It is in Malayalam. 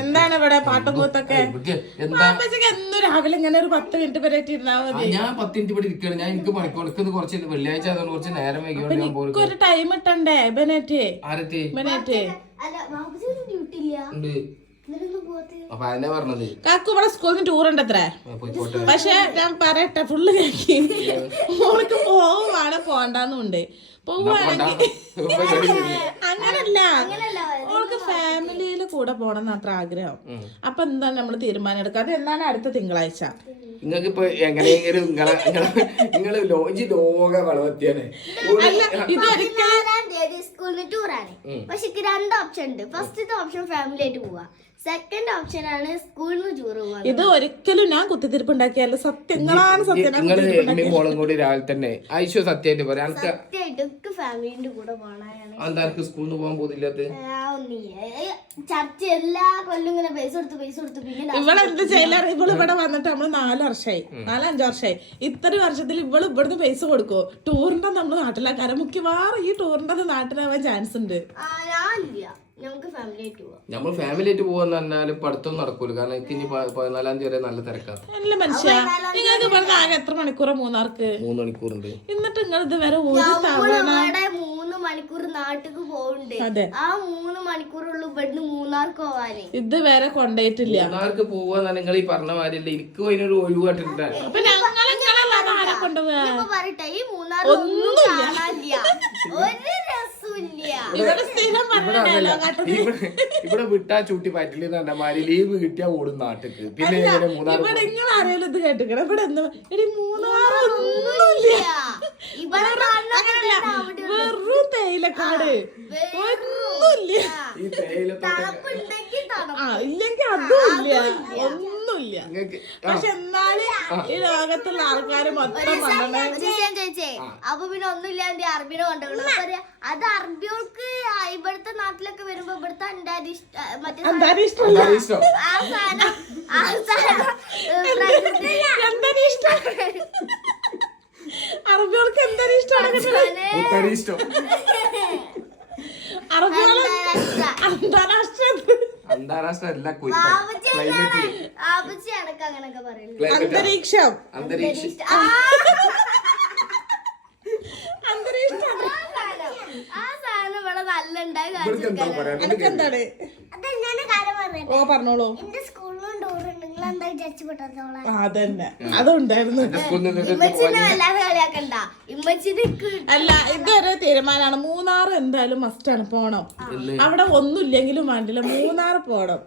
എന്താണ് ഇവിടെ പാട്ടും കൂത്തൊക്കെ? എന്നും രാവിലെ ഇങ്ങനെ ഒരു 10 മിനിറ്റ് വരെ ഇരുന്നാൽ മതി. ഞാൻ 10 മിനിറ്റ് ഇവിടെ ഇരിക്കണം. ഞാൻ എനിക്ക് പണിക്ക് കുറച്ച് വെള്ളിയാഴ്ച ആയതുകൊണ്ട് കുറച്ച് നേരം വൈകിയോണ്ട് ഒരു ടൈം ഇട്ടണ്ടേ ബെനറ്റ്? ബെനറ്റ് അപ്പൊ അതിനെ പറഞ്ഞത് കാക്കു ഇവിടെ സ്കൂളിൽ നിന്ന് ടൂർ ഉണ്ട് അത്ര. പക്ഷെ ഞാൻ പറയട്ടെ ഫുള്ള് കേക്കി മോൾക്ക് പോവാണ് പോണ്ടെന്നുണ്ട്. പോവാണെങ്കിൽ അങ്ങനല്ല, മോൾക്ക് ഫാമിലിയിൽ കൂടെ പോണെന്ന് അത്ര ആഗ്രഹം. അപ്പൊ എന്താണ് നമ്മള് തീരുമാനം എടുക്കുക? അത് എന്താണ് അടുത്ത തിങ്കളാഴ്ച. നിങ്ങൾക്ക് ഇപ്പൊ എങ്ങനെയെങ്കിലും നിങ്ങള് ലോക വളർത്തിയാണ്. സ്കൂളിന് ടൂറാണ്. പക്ഷെ 2 ഓപ്ഷൻ ഉണ്ട്. ഫസ്റ്റത്തെ ഓപ്ഷൻ ഫാമിലി ആയിട്ട് പോവാ. സെക്കൻഡ് ഓപ്ഷൻ ആണ് സ്കൂളിൽ നിന്ന് ടൂർ പോവാ. ഇത് ഒരിക്കലും ഞാൻ കുത്തിത്തിരിപ്പുണ്ടാക്കിയല്ല, സത്യങ്ങളാണ് സത്യം. മോളും കൂടി രാവിലെ തന്നെ ഐശ്വര്യ സത്യമായിട്ട് പറയാം. സത്യമായിട്ട് ഫാമിലിന്റെ കൂടെ പോണാണ്. എന്താ സ്കൂളിൽ നിന്ന് പോകാൻ പോകുന്നില്ലാത്ത ചർച്ച എല്ലാ കൊല്ലം ഇങ്ങനെ പൈസ കൊടുത്ത് പിന്നെ ഇവളെന്ത് ചെയ്യല? ഇവള് ഇവിടെ വന്നിട്ട് നമ്മള് 4 വർഷമായി 4-5 വർഷമായി. ഇത്രയും വർഷത്തിൽ ഇവള് ഇവിടുന്ന് പൈസ കൊടുക്കുവോ? ടൂറിന്റെ നമ്മള് നാട്ടിലാക്കാരം മിക്കവാറും ഈ ടൂറിന്റെ നാട്ടിലാവാൻ ചാൻസ് ഉണ്ട്. നമ്മൾ ഫാമിലി ആയിട്ട് പോവാന്ന് പറഞ്ഞാല് പഠിത്തം നടക്കൂല. കാരണം എനിക്ക് ഇനി 14-ാം തീയതി വരെ നല്ല തിരക്കാണ്. അല്ല മനുഷ്യ, നിങ്ങൾക്ക് ഇവിടെ ആകെ എത്ര മണിക്കൂറാ മൂന്നാർക്ക്? 3 മണിക്കൂറുണ്ട്. എന്നിട്ട് നിങ്ങൾ ഇത് വരെ ഒരു തവണ 3 മണിക്കൂർ നാട്ടിക്ക് പോകണ്ടേ? ആ 3 മണിക്കൂറുള്ളൂ ഇവിടുന്ന് മൂന്നാർക്ക് പോവാന്. ഇത് വരെ കൊണ്ടുപോയിട്ടില്ല. മൂന്നാർക്ക് പോവാന്ന് നിങ്ങൾ ഈ പറഞ്ഞ മാതിരിയല്ല. എനിക്ക് അതിനൊരു ഒഴിവായിട്ടുണ്ട്. അപ്പൊ ഞങ്ങളെ കൊണ്ടുപോവാ പറയട്ടെ, ഈ മൂന്നാർ ഒന്നും കാണാനില്ല, ഒരു രസമില്ല. ഇവിടെ വിട്ടാ ചൂട്ടി പറ്റില്ല എന്ന് പറഞ്ഞ ലീവ് കിട്ടിയാ ഓടും നാട്ടിക്ക്. പിന്നെ ഇവിടെ നിങ്ങൾ ആരെങ്കിലും ഇത് കേട്ടിക്കണം? ഇവിടെ മൂന്നാറൊന്നുമില്ല, വെറും തേയിലക്കാട്, ഒന്നുമില്ല. ഇല്ലെങ്കിൽ അതുമില്ല, ഒന്നുമില്ല. പക്ഷെ എന്നാലും ഈ ലോകത്തുള്ള ആൾക്കാര് മൊത്തം ചോദിച്ചേ. അപ്പൊ പിന്നെ ഒന്നുമില്ല അറബിനെ കൊണ്ടുപോകണം പറയാ. അത് അറബികൾക്ക് ഇവിടുത്തെ നാട്ടിലൊക്കെ വരുമ്പോ ഇവിടുത്തെ അറബികൾക്ക് എന്താണ് ഇഷ്ടം? അന്താരാഷ്ട്ര അല്ല, അന്തരീക്ഷം. ആ സാധനം ഇവിടെ നല്ല എന്താണ്? ഓ പറഞ്ഞോളൂ. അതന്നെ അതുണ്ടായിരുന്നു. അല്ല, ഇതൊരു തീരുമാനമാണ്. മൂന്നാർ എന്തായാലും മസ്റ്റാണ്, പോണം. അവിടെ ഒന്നുമില്ലെങ്കിലും വേണ്ടില്ല, മൂന്നാർ പോണം.